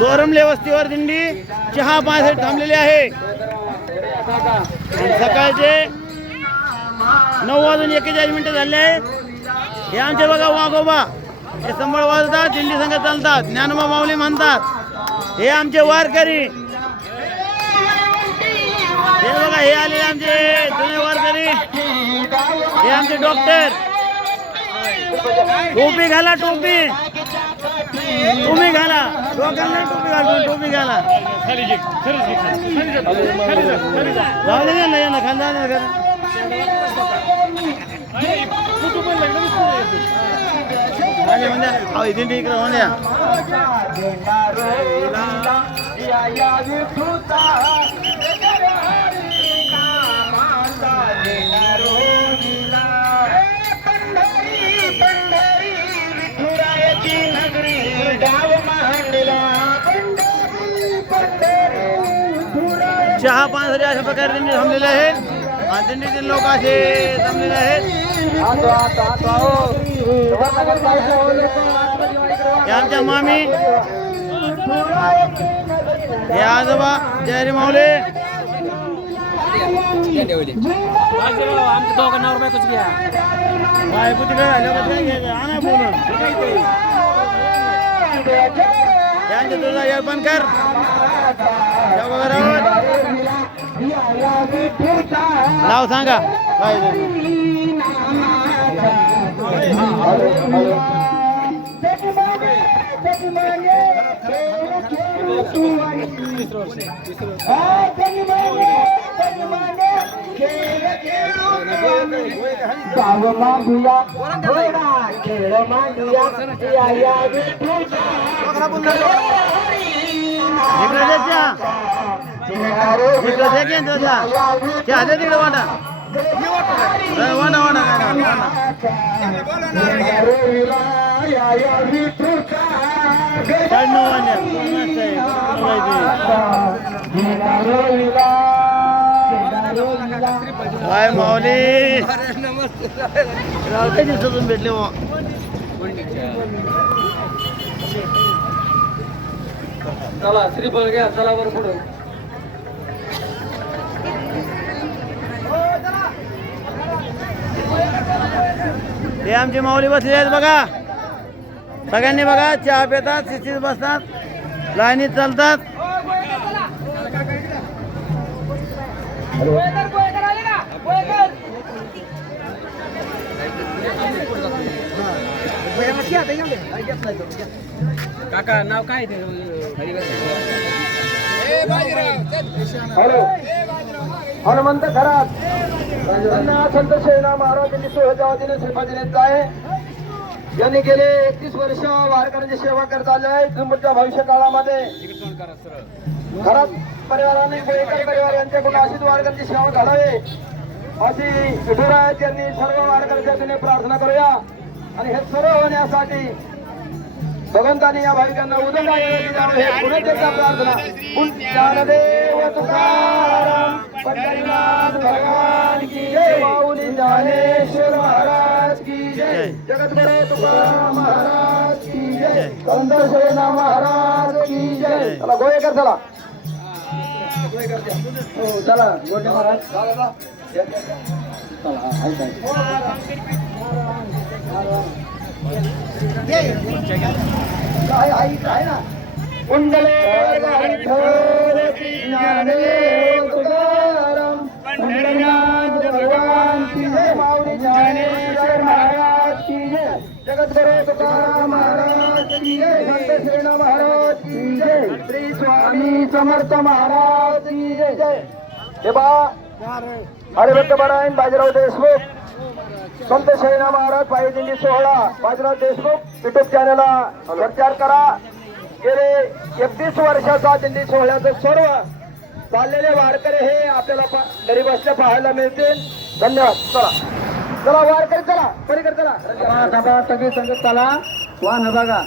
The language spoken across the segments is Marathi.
चोरमले वस्तीवर दिंडी चहा पाण्यासाठी थांबलेली आहे. सकाळचे नऊ वाजून एकेचाळीस मिनिटं झाले आहेत. हे आमचे बघा वाघोबा. हे संबळ वाजतात दिंडी संघ चालतात ज्ञानोबा माऊली म्हणतात. हे आमचे वारकरी. हे बघा हे आलेले आमचे जुने वारकरी. हे आमचे डॉक्टर. टोपी घाला टोपी. टोपी घाला. डोक्याला टोपी घालतो टोपी घाला. दे ना यांना खांदा ना घरा. म्हणजे इथे इकडे पाच चहा अशा प्रकारे त्यांनी थांबलेले आहेत. आणि दिंडीतील लोक असे थांबलेले आहेत. आमच्या मामी. हे आजोबा. जयरी माऊले. आमच्या दोघांना बायकोच घ्या बायको तिकडे राहिलं का काय घ्यायचं? आणा बोलून हे आमचे तुळजा येळपणकर नाव सांगा काय ते? गाव मांडूया थोडा खेळ मांडूया या या विठूचा इकडे दे काय साडेनऊ वाजले. मस्त आहे. बघायचं. काय माऊली कधी सजून भेटले हो चला श्रीफळ घ्या चला बरं पुढं. हे आमचे माऊली बसले आहेत बघा. सगळ्यांनी बघा चहा पितात शिस्तीत बसतात लाईनीत चालतात. काका नाव काय ते? हॅलो. हनुमंत खरात. त्यांना संत शेना महाराज यांनी सोहळ्याच्या वतीने श्रीपाद देण्यात आहे यांनी गेले एकतीस वर्ष वारकऱ्यांची सेवा करत आले आहेत तुमच्या भविष्य काळामध्ये. खरात परिवाराने गोयकर परिवार यांच्याकडून अशीच वारकऱ्यांची सेवा घडावी. अशी विठुराय यांनी सर्व वारकऱ्यांच्या प्रार्थना करूया. आणि हे सर्व होण्यासाठी भगवंताने या भाविकांना उदय हे एकदा प्रार्थना. ज्ञानदेव तुकाराम पंढरीनाथ भगवान की जय. माऊली ज्ञानेश्वर महाराज की जय. जगद्गुरु तुकाराम महाराज की जय. कंदसेना महाराज की जय. चला गोयेकर चला. हो चला गोटे महाराज चला, ऐका, ऐका. काय आई कुंडले विठ्ठल भगवान की जय ज्ञानेश्वर महाराज की जय तुकाराम महाराज की जय संत महाराज की जय श्री स्वामी समर्थ महाराज की जय जय हे बा हरिभक्त नारायण बाजीराव देशमुख संत शैना महाराज पायी दिंडी सोहळा बाजीराव देशमुख युट्यूब चॅनलला प्रचार करा गेले एकतीस वर्षाचा दिंडी सोहळ्याचं सर्व चाललेले वारकरी हे आपल्याला घरी बसल्या पाहायला मिळतील धन्यवाद चला चला वारकरी चला पलीकडे चला सगळी संगत चला वाहन बघा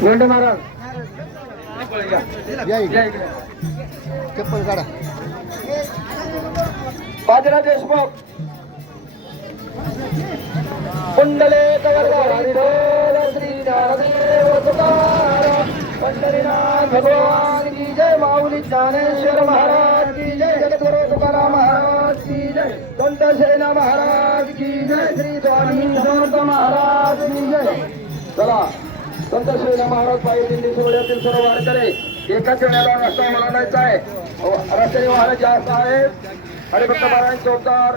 गोंडे महाराज चप्पल काढा. बाजीराव देशमुख. कुंडले श्री पंढरीनाथ भगवान की जय माऊली ज्ञानेश्वर महाराज की जय जगद्गुरु तुकाराम महाराज की जय संत सेना महाराज की जय श्री स्वामी समर्थ महाराज की जय. चला. संत सेना महाराज पायी दिंडी सोहळ्यातील सर्व वारकरी एकाच वेळेला रस्ता ओलांडायचा आहे. रस्त्याने वाहन जास्त आणि हरिभक्त महाराज चौकार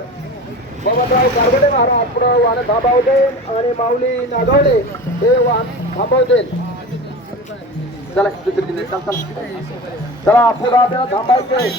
बाबासाहेब गारगडे महाराज पुढं वाहन थांबवते आणि माऊली नागवले हे वाहन थांबवते चला. चला पुढं आपल्याला थांबायचंय.